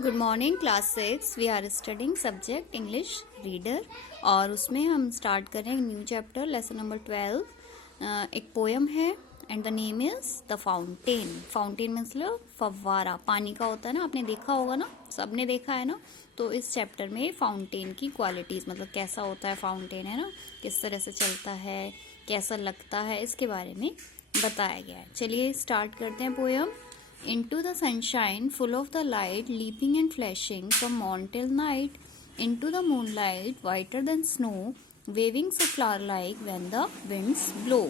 Good morning class 6 we are studying subject English reader और उसमें हम स्टार्ट करें न्यू चैप्टर लेसन नंबर 12। एक पोएम है and the name is the fountain. Fountain मतलब फव्वारा, पानी का होता है ना, आपने देखा होगा ना, सबने देखा है ना। तो इस चैप्टर में फाउंटेन की क्वालिटीज मतलब कैसा होता है फाउंटेन, है ना, किस तरह से चलता है, कैसा लगता है, इसके बारे में बताया गया है। चलिए स्टार्ट करते हैं poem. Into the sunshine, full of the light, leaping and flashing from morn till night. Into the moonlight, whiter than snow, waving so flower-like when the winds blow.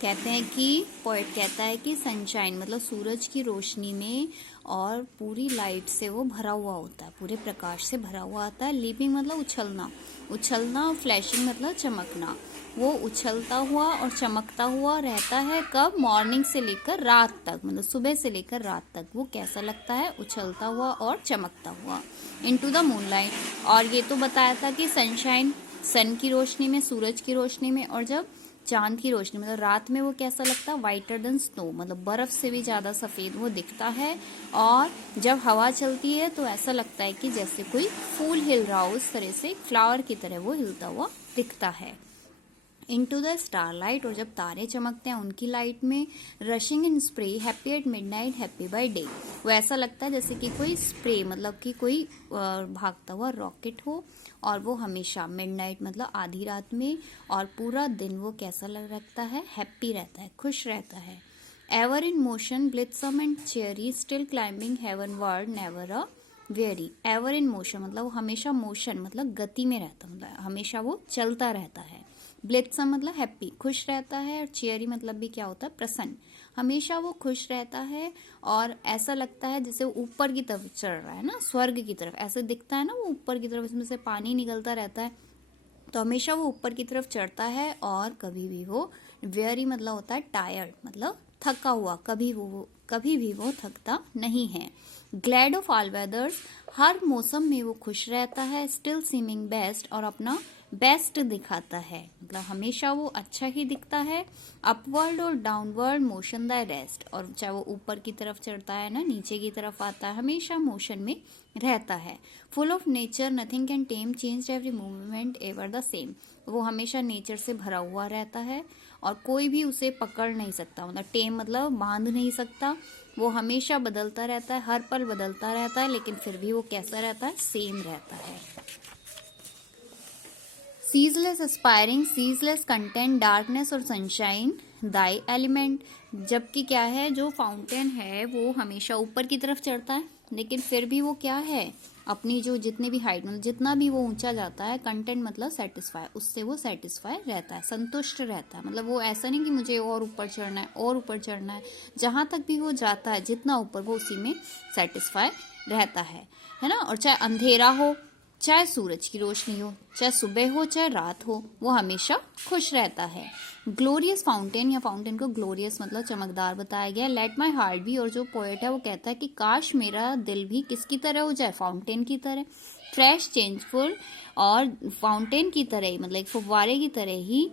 कहते हैं कि पोएट कहता है कि सनशाइन मतलब सूरज की रोशनी में और पूरी लाइट से वो भरा हुआ होता है, पूरे प्रकाश से भरा हुआ आता है। लीपिंग मतलब उछलना, उछलना, और फ्लैशिंग मतलब चमकना। वो उछलता हुआ और चमकता हुआ रहता है कब? मॉर्निंग से लेकर रात तक, मतलब सुबह से लेकर रात तक वो कैसा लगता है? उछलता हुआ और चमकता हुआ। इनटू द मूनलाइट, और ये तो बताया था कि सनशाइन सन की रोशनी में, सूरज की रोशनी में, और जब चांद की रोशनी मतलब रात में वो कैसा लगता है? वाइटर देन स्नो मतलब बर्फ से भी ज्यादा सफेद वो दिखता है। और जब हवा चलती है तो ऐसा लगता है कि जैसे कोई फूल हिल रहा हो, उस तरह से फ्लावर की तरह वो हिलता हुआ दिखता है। इनटू द स्टारलाइट, और जब तारे चमकते हैं उनकी लाइट में। Rushing in spray, happy at midnight, happy by day, वो ऐसा लगता है जैसे कि कोई स्प्रे मतलब कि कोई भागता हुआ रॉकेट हो, और वो हमेशा मिडनाइट मतलब आधी रात में, और पूरा दिन वो कैसा लगता है? हैप्पी रहता है, खुश रहता है। Ever in motion, blithesome and cheery, still climbing heavenward, never aweary. Ever in motion मतलब वो हमेशा मोशन मतलब गति में रहता, मतलब हमेशा वो चलता रहता है। ब्लिथसम मतलब हैप्पी, खुश रहता है, और चेयरी मतलब भी क्या होता है? प्रसन्न। हमेशा वो खुश रहता है और ऐसा लगता है जैसे वो ऊपर की तरफ चढ़ रहा है ना, स्वर्ग की तरफ ऐसे दिखता है ना, वो ऊपर की तरफ इसमें से पानी निकलता रहता है, तो हमेशा वो ऊपर की तरफ चढ़ता है। और कभी भी वो, वेरी मतलब होता है टायर्ड मतलब थका हुआ, कभी भी वो थकता नहीं है। ग्लैड ऑफ ऑल वेदर्स, हर मौसम में वो खुश रहता है। स्टिल सीमिंग बेस्ट, और अपना बेस्ट दिखाता है, मतलब हमेशा वो अच्छा ही दिखता है। अपवर्ड और डाउनवर्ड मोशन द रेस्ट, और चाहे वो ऊपर की तरफ चढ़ता है ना, नीचे की तरफ आता है, हमेशा मोशन में रहता है। Full of nature, nothing can time, change every movement ever the same, वो हमेशा नेचर से भरा हुआ रहता है और कोई भी उसे पकड़ नहीं सकता, मतलब टेम मतलब बांध नहीं सकता। वो हमेशा बदलता रहता है, हर पल बदलता रहता है, लेकिन फिर भी वो कैसा रहता है? सेम रहता है। Ceaseless aspiring, ceaseless content, darkness और सनशाइन दाई एलिमेंट। जबकि क्या है, जो फाउंटेन है वो हमेशा ऊपर की तरफ चढ़ता है, लेकिन फिर भी वो क्या है? अपनी जो जितने भी हाइट मतलब जितना भी वो ऊंचा जाता है, कंटेंट मतलब सेटिस्फाई, उससे वो सेटिस्फाई रहता है, संतुष्ट रहता है। मतलब वो ऐसा नहीं कि मुझे और ऊपर चढ़ना है और ऊपर चढ़ना है, जहां तक भी वो जाता है जितना ऊपर, वो उसी में सेटिस्फाई रहता है ना। और चाहे अंधेरा हो, चाहे सूरज की रोशनी हो, चाहे सुबह हो, चाहे रात हो, वो हमेशा खुश रहता है। ग्लोरियस फाउंटेन, या फाउंटेन को ग्लोरियस मतलब चमकदार बताया गया। लेट माई हार्ट बी, और जो पोएट है वो कहता है कि काश मेरा दिल भी किसकी तरह हो जाए? फाउंटेन की तरह। फ्रेश, चेंजफुल, और फाउंटेन की तरह ही मतलब एक फुव्वारे की तरह ही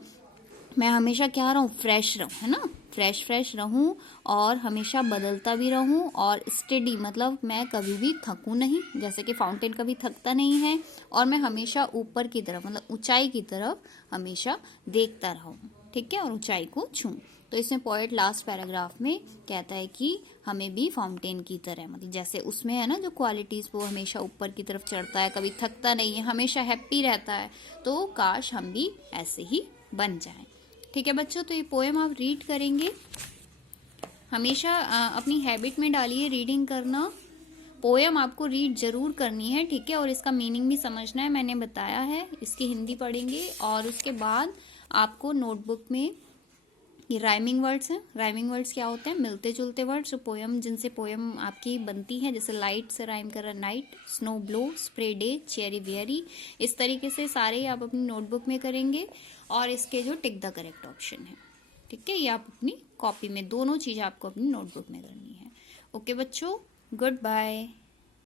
मैं हमेशा क्या रहूं? फ्रेश रहूं, है ना, फ्रेश रहूं, और हमेशा बदलता भी रहूं, और स्टेडी मतलब मैं कभी भी थकूं नहीं, जैसे कि फाउंटेन कभी थकता नहीं है। और मैं हमेशा ऊपर की तरफ मतलब ऊंचाई की तरफ हमेशा देखता रहूं, ठीक है, और ऊंचाई को छूं। तो इसमें पोएट लास्ट पैराग्राफ में कहता है कि हमें भी फाउंटेन की तरह, मतलब जैसे उसमें है ना जो क्वालिटीज, वो हमेशा ऊपर की तरफ चढ़ता है, कभी थकता नहीं है, हमेशा हैप्पी रहता है, तो काश हम भी ऐसे ही बन जाएं। ठीक है बच्चों, तो ये पोएम आप रीड करेंगे, हमेशा अपनी हैबिट में डालिए रीडिंग करना। पोएम आपको रीड जरूर करनी है, ठीक है, और इसका मीनिंग भी समझना है, मैंने बताया है। इसकी हिंदी पढ़ेंगे, और उसके बाद आपको नोटबुक में ये राइमिंग वर्ड्स हैं। राइमिंग वर्ड्स क्या होते हैं? मिलते जुलते वर्ड्स, जो पोएम जिनसे पोएम आपकी बनती है, जैसे लाइट से राइम कर रहा है night, snow blow, spray day, cherry very, इस तरीके से सारे आप अपनी नोटबुक में करेंगे। और इसके जो टिक द करेक्ट ऑप्शन है, ठीक है, ये आप अपनी कॉपी में, दोनों चीज आपको अपनी नोटबुक में करनी है। ओके बच्चों, गुड बाय।